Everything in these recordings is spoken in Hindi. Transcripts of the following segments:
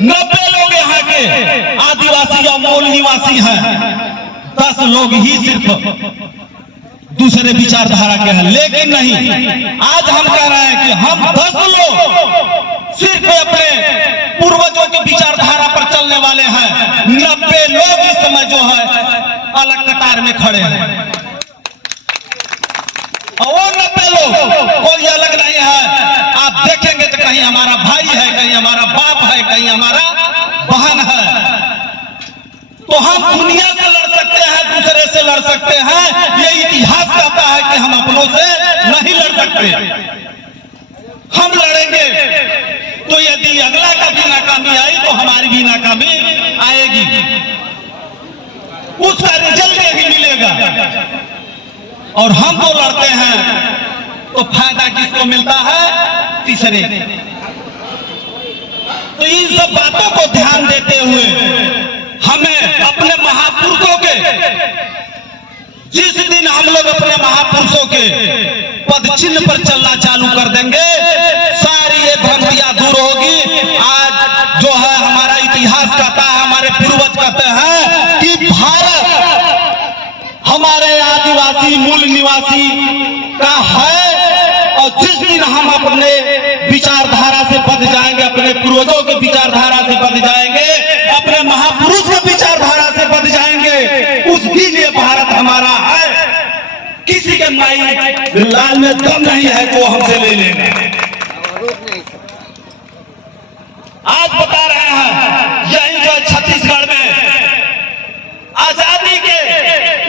90 लोग यहाँ के आदिवासी और मूल निवासी हैं, 10 लोग ही सिर्फ दूसरे विचारधारा के हैं। लेकिन नहीं, आज हम कह रहे हैं कि हम 10 लोग सिर्फ अपने पूर्वजों की विचारधारा पर चलने वाले हैं। 90 लोग इस समय जो है अलग कतार में खड़े हैं, और वो 90 लोग कोई अलग नहीं है। आप देखेंगे तो कहीं हमारा भाई है, कहीं हमारा बाप है, कहीं हमारा बहन है। तो हम दुनिया से लड़ सकते हैं, दूसरे से लड़ सकते हैं, ये इतिहास कहता है कि हम अपनों से नहीं लड़ सकते। हम लड़ेंगे तो यदि अगला का भी नाकामी आई तो हमारी भी नाकामी आएगी, उसका रिजल्ट यही मिलेगा। और हम तो लड़ते हैं तो फायदा किसको मिलता है? तीसरे। तो इन सब बातों को ध्यान देते हुए हमें अपने महापुरुषों के, जिस दिन हम लोग अपने महापुरुषों के पद चिन्ह पर चलना चालू कर देंगे, सारी ये भ्रांतियां दूर होगी। आज जो है हमारा इतिहास कहता है, हमारे पूर्वज कहते हैं कि भारत हमारे आदिवासी मूल निवासी का है, और जिस दिन हम अपने विचारधारा से बच जाएंगे, अपने पूर्वजों के विचारधारा से बच जाएंगे, अपने महापुरुष के विचारधारा से बच जाएंगे, उस दिन ये भारत हमारा है। किसी के माई लाल में दम नहीं है जो हमसे ले लेंगे। आज बता रहे हैं यही जो छत्तीसगढ़ में आजादी के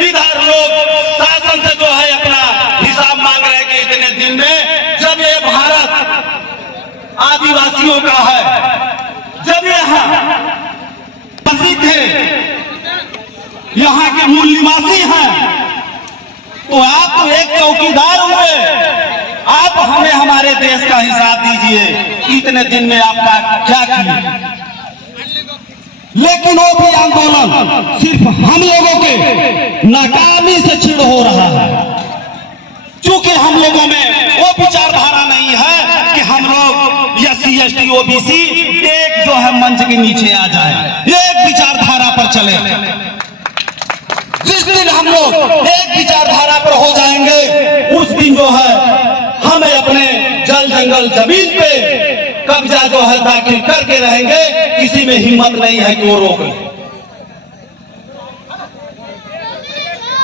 इधर लोग शासन से जो है अपना हिसाब मांग रहे हैं कि इतने दिन में, जब ये भारत आदिवासियों का है, जब यहाँ बसी थे, यहाँ के मूल निवासी हैं, तो आप तो एक चौकीदार हुए, आप हमें हमारे देश का हिसाब दीजिए, इतने दिन में आपका क्या किया। लेकिन वो भी आंदोलन सिर्फ हम लोगों के नाकामी से छिड़ हो रहा है, क्योंकि हम लोगों में वो विचारधारा नहीं है कि हम लोग SC ST OBC एक जो है मंच के नीचे आ जाए, एक विचारधारा पर चले। जिस दिन हम लोग एक विचारधारा पर हो जाएंगे, उस दिन जो है हमें अपने जल जंगल जमीन पे कब्जा जो है दाखिल करके रहेंगे, किसी में हिम्मत नहीं है कि वो रोक ले।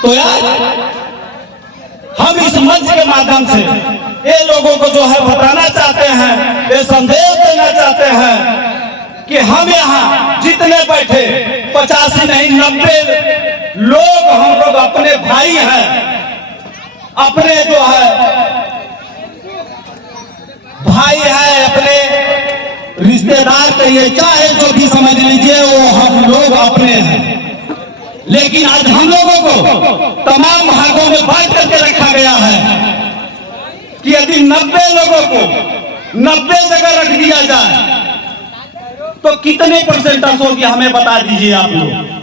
तो यार हम इस मंच के माध्यम से ये लोगों को जो है बताना चाहते हैं, ये संदेश देना चाहते हैं कि हम यहाँ जितने बैठे 85 नहीं 90 लोग हम लोग अपने भाई हैं, अपने जो है भाई है, अपने रिश्तेदार कहिए, चाहे जो भी समझ लीजिए, वो हम लोग अपने हैं। लेकिन आज हम लोगों को तमाम भागों में बांट करके रखा गया है कि यदि 90 लोगों को 90 जगह रख दिया जाए तो कितने परसेंटेज होगी हमें बता दीजिए आप लोग।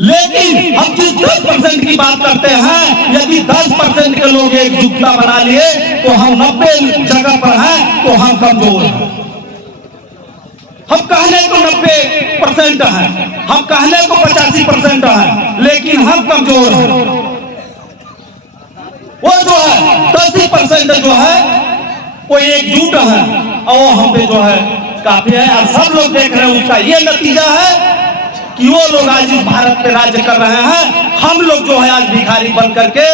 लेकिन हम जिस 10% की बात करते हैं, यदि 10% के लोग एकजुटता बना लिए तो हम 90 जगह पर हैं, तो हम कमजोर हैं। हम कहने को 90% हैं, हम कहने को 85% हैं, लेकिन हम कमजोर हैं। वो जो है 10% जो है वो एकजुट है, और वो हम पे जो है काफी है। और सब लोग देख रहे हैं, उसका ये नतीजा है कि वो लोग आज इस भारत पे राज्य कर रहे हैं, हम लोग जो है आज भिखारी बन करके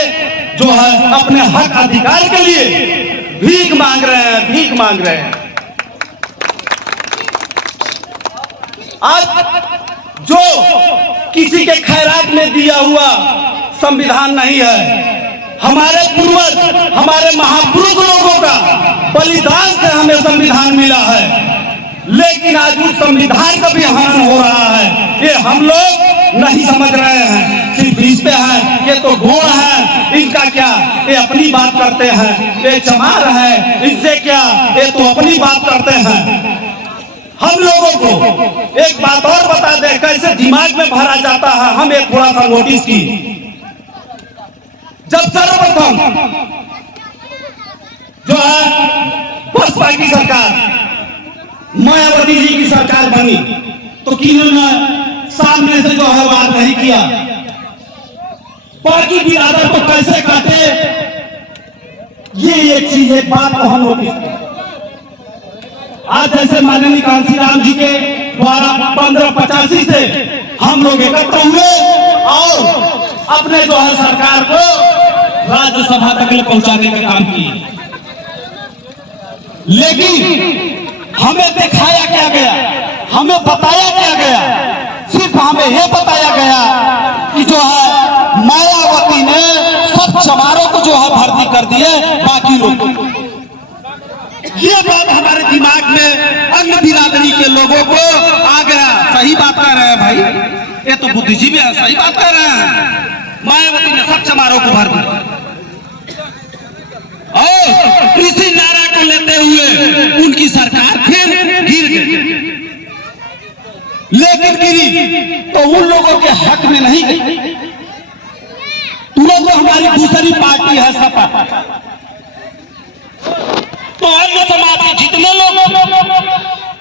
जो है अपने हक अधिकार के लिए भीख मांग रहे हैं, भीख मांग रहे हैं। आज जो किसी के खैरात में दिया हुआ संविधान नहीं है, हमारे पूर्वज, हमारे महापुरुष लोगों का बलिदान से हमें संविधान मिला है। लेकिन आज उस संविधान का भी हनन हो रहा है, ये हम लोग नहीं समझ रहे हैं। सिर्फ इस पे है, ये तो घोड़ है, इनका क्या, ये अपनी बात करते हैं, ये चमार है, इनसे क्या, ये तो अपनी बात करते हैं। हम लोगों को एक बात और बता दे कैसे दिमाग में भरा जाता है। हम एक थोड़ा सा नोटिस की, जब सर्वप्रथम जो है बसपा की सरकार मायावती जी की सरकार बनी तो किन्होंने सामने से जो है वार नहीं किया, बाकी बिरादर को कैसे काटे, ये एक चीज एक बात को हम नोटिस। आज जैसे माननीय कांशीराम जी के द्वारा 1585 से हम लोग एकत्र हुए और अपने जो है सरकार को राज्यसभा तक पहुंचाने का काम किए, लेकिन हमें दिखाया क्या गया, हमें बताया क्या गया, सिर्फ हमें यह बताया गया कि जो है मायावती ने सब चमारों को जो है भर्ती कर दिए, बाकी लोग। ये बात हमारे दिमाग में अन्य बिरादरी के लोगों को आ गया। सही बात कर रहे हैं भाई, ये तो बुद्धिजीवी है, सही बात कर रहे हैं। मायावती ने सब चमारों को भर दिया और इसी नारा को लेते हुए उनकी सरकार फिर गिर गई, लेकिन गिरी तो उन लोगों के हक में नहीं गई। तुरंत हमारी दूसरी पार्टी है सपा, तो अन्य समाज के जितने लोग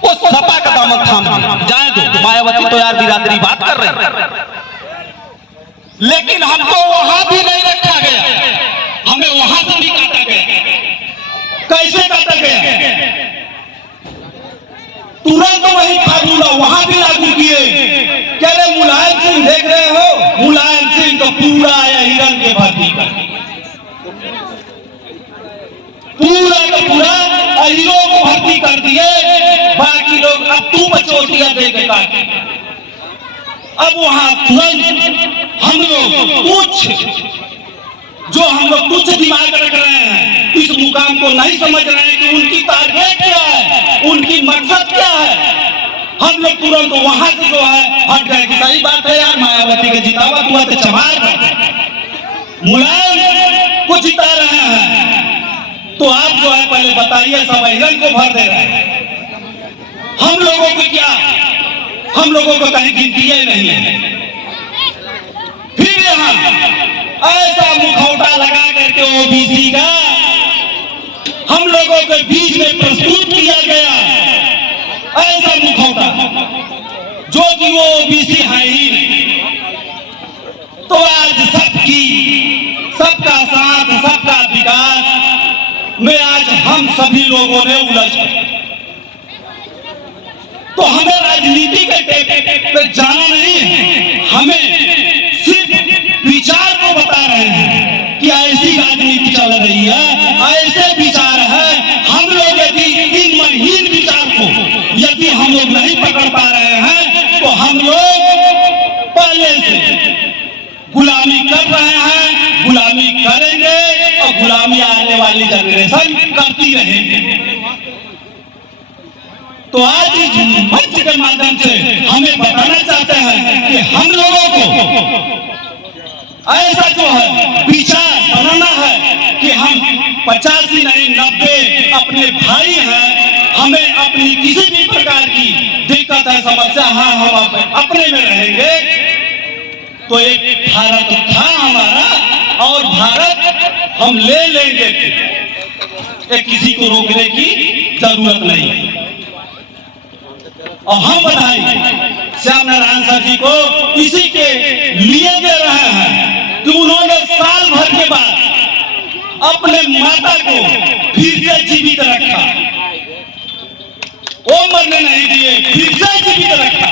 उस सपा का दामन थाम जाए दो, मायावती तो यार बिरादरी बात कर रहे हैं, लेकिन हमको वहां भी नहीं रखा गया, हमें वहां से भी काटा गया। कैसे काटा गया? तुरंत वही कानून वहां भी लागू किए। कह रहे मुलायम सिंह देख रहे हो, मुलायम सिंह तो पूरा हिरन के भर्ती कर, पूरा का पूरा अहिरों को भर्ती कर दिए, बाकी लोग अब तू बचौटिया दे के काटे। अब वहां तुरंत हम लोग हम लोग कुछ दिमाग रख रहे हैं, इस मुकाम को नहीं समझ रहे हैं कि उनकी टारगेट क्या है, उनकी मकसद क्या है। हम लोग तुरंत वहां से जो है हट गए कि सही बात है यार, मायावती के जितावा हुआ तो चमार मुलायम को जिता रहे हैं, तो आप जो है पहले बताइए सब हिरन को भर दे रहे हैं। हम लोगों को क्या, हम लोगों को कहीं गिनती ही नहीं है। फिर यहाँ ऐसा मुखौटा लगा करके ओबीसी का हम लोगों के बीच में प्रस्तुत किया गया, ऐसा मुखौटा जो कि वो ओबीसी है ही नहीं। तो आज सबका साथ, सबका विकास में आज हम सभी लोगों ने उलझ गए। तो हमें राजनीति के पे जाना नहीं है, हमें सिर्फ विचार को बता रहे हैं कि ऐसी राजनीति चल रही है, ऐसे विचार है। हम लोग यदि इन महीन विचार को यदि हम लोग नहीं पकड़ पा रहे हैं तो हम लोग पहले से गुलामी कर रहे हैं, गुलामी करेंगे और गुलामी आने वाली जनरेशन करती रहेगी। तो आज इस मंच के माध्यम से हमें बताना चाहते हैं कि हम लोगों को ऐसा जो है विचार बनाना है कि हम 85 नहीं 90 अपने भाई हैं, हमें अपनी किसी भी प्रकार की दिक्कत है, समस्या है, हम अपने में रहेंगे। तो एक भारत था हमारा और भारत हम ले लेंगे, किसी को रोकने की जरूरत नहीं है। और हम बधाई श्याम नारायण सर जी को इसी के लिए दे रहे हैं कि उन्होंने साल भर के बाद अपने माता को फिर से जीवित रखा, वो मरने नहीं दिए, फिर से जीवित रखा।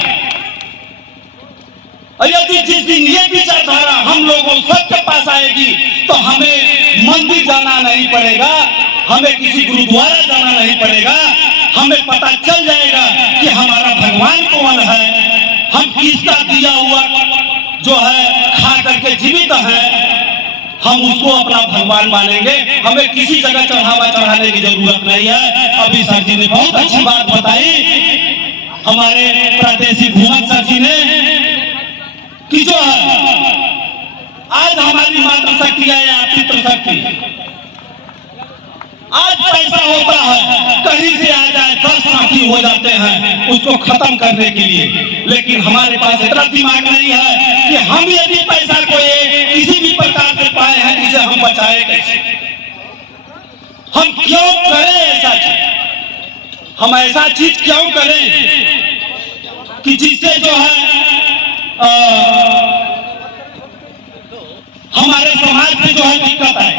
यदि जिस दिन ये विचारधारा हम लोगों सबके पास आएगी तो हमें मंदिर जाना नहीं पड़ेगा, हमें किसी गुरुद्वारा जाना नहीं पड़ेगा, हमें पता चल जाएगा कि हमारा भगवान कौन है, हम किसका दिया हुआ जो है खा करके जीवित है, हम उसको अपना भगवान मानेंगे। हमें किसी जगह चढ़ावा चढ़ाने की जरूरत नहीं है। अभी सर जी ने बहुत अच्छी बात बताई, हमारे प्रादेशिक भूमन सर जी ने, कि जो है आज हमारी मातृशक्ति है या पितृशक्ति, आज पैसा होता है कहीं से आ जाए 10 साथी हो जाते हैं उसको खत्म करने के लिए, लेकिन हमारे पास इतना दिमाग नहीं है कि हम यदि पैसा को किसी भी प्रकार से पाए हैं जिसे हम बचाए कैसे, हम क्यों करें ऐसा चीज। हम ऐसा चीज क्यों करें कि जिससे जो है हमारे समाज में जो है दिक्कत आए।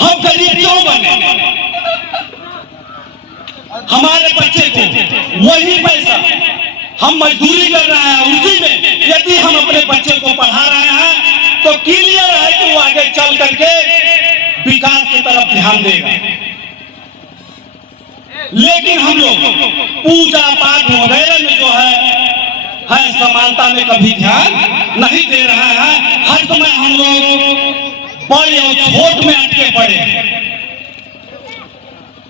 हम गरीब क्यों बने? हमारे बच्चे को वही पैसा हम मजदूरी कर रहे हैं, उसी में यदि हम अपने बच्चे को पढ़ा रहे हैं तो क्लियर है कि वो आगे चल करके विकास की तरफ ध्यान देगा। लेकिन हम लोग पूजा पाठ वगैरह में जो है समानता में कभी ध्यान नहीं दे रहे हैं। हर समय हम लोग बड़े और छोट में अटके पड़े हैं।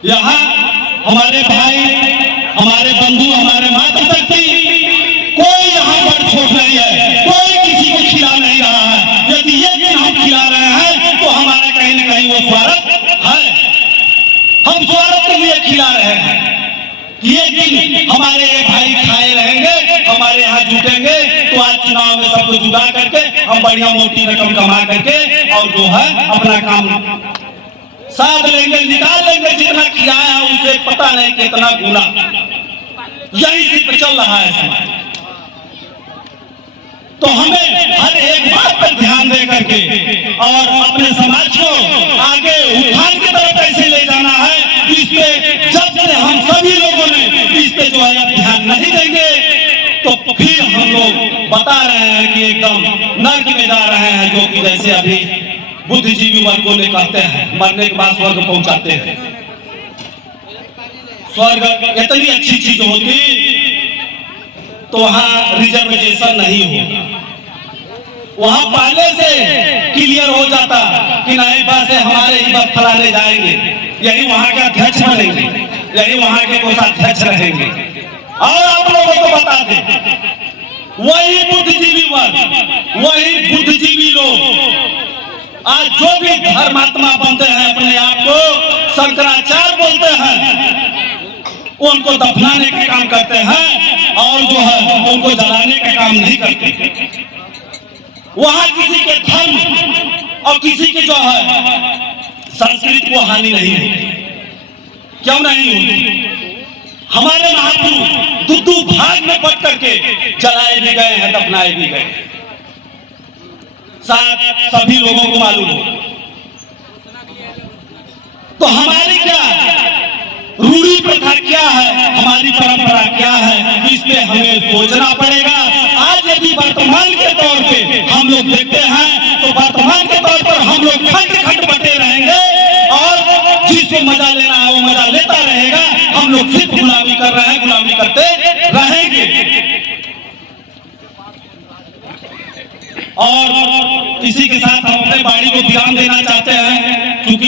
यहाँ हमारे भाई, हमारे बंधु, हमारे मातृशक्ति, कोई यहाँ पर छोट नहीं है, कोई किसी को खिला नहीं रहा है। यदि ये दिन हम खिला रहे हैं तो हमारा कहीं न कहीं वो स्वार्थ है। हम स्वार्थ के लिए खिला रहे हैं। ये दिन हमारे भाई खाए रहेंगे, हमारे यहाँ जुटेंगे तो आज चुनाव में सबको जुटा करके हम बढ़िया मोटी रकम कमा करके और जो है अपना काम साथ लेंगे, निकाल लेंगे। जितना किया है उसे पता नहीं कितना गुना। यही सिर्फ चल रहा है समाज। तो हमें हर एक बात पर ध्यान दे करके और अपने समाज को आगे उठान की तरफ कैसे ले जाना है, इस पे जब से हम सभी लोगों ने इस पे जो है ध्यान नहीं देंगे तो फिर हम लोग बता रहे हैं कि एकदम नर्क में जा रहे हैं। जो कि जैसे अभी बुद्धिजीवी वर्गों ने कहते हैं मरने के बाद स्वर्ग पहुंचाते हैं। स्वर्ग इतनी अच्छी चीज होती तो वहां रिजर्वेशन नहीं होगा, वहां पहले से क्लियर हो जाता कि नहीं बस हमारे ही बस फलाने जाएंगे, यही वहां के अध्यक्ष बनेंगे, यही वहां के कोषाध्यक्ष रहेंगे। और आप लोगों को बता दें, वही बुद्धिजीवी वर्ग, वही बुद्धिजीवी लोग आज जो भी धर्मात्मा बनते हैं, अपने आप को शंकराचार्य बोलते हैं, उनको दफनाने का काम करते हैं और जो है उनको जलाने का काम नहीं करते। वहां किसी के धर्म और किसी की जो है संस्कृति को हानि नहीं होती। क्यों नहीं होती? हमारे महापुरुष दो भाग में बट करके जलाए भी गए हैं, दफनाए भी गए। शायद सभी लोगों को मालूम हो। तो हमारी क्या रूढ़ी प्रथा क्या है, हमारी परंपरा क्या है, इस पे हमें सोचना पड़ेगा। आज यदि वर्तमान के तौर पे हम लोग देखते हैं तो वर्तमान के तौर पर हम लोग खंड खंड बटे रहेंगे और जिसको मजा लेना है वो मजा लेता रहेगा। हम लोग सिर्फ गुलामी कर रहे हैं, गुलामी करते रहेंगे। और इसी के साथ हम अपने बाड़ी को ध्यान देना चाहते हैं, क्योंकि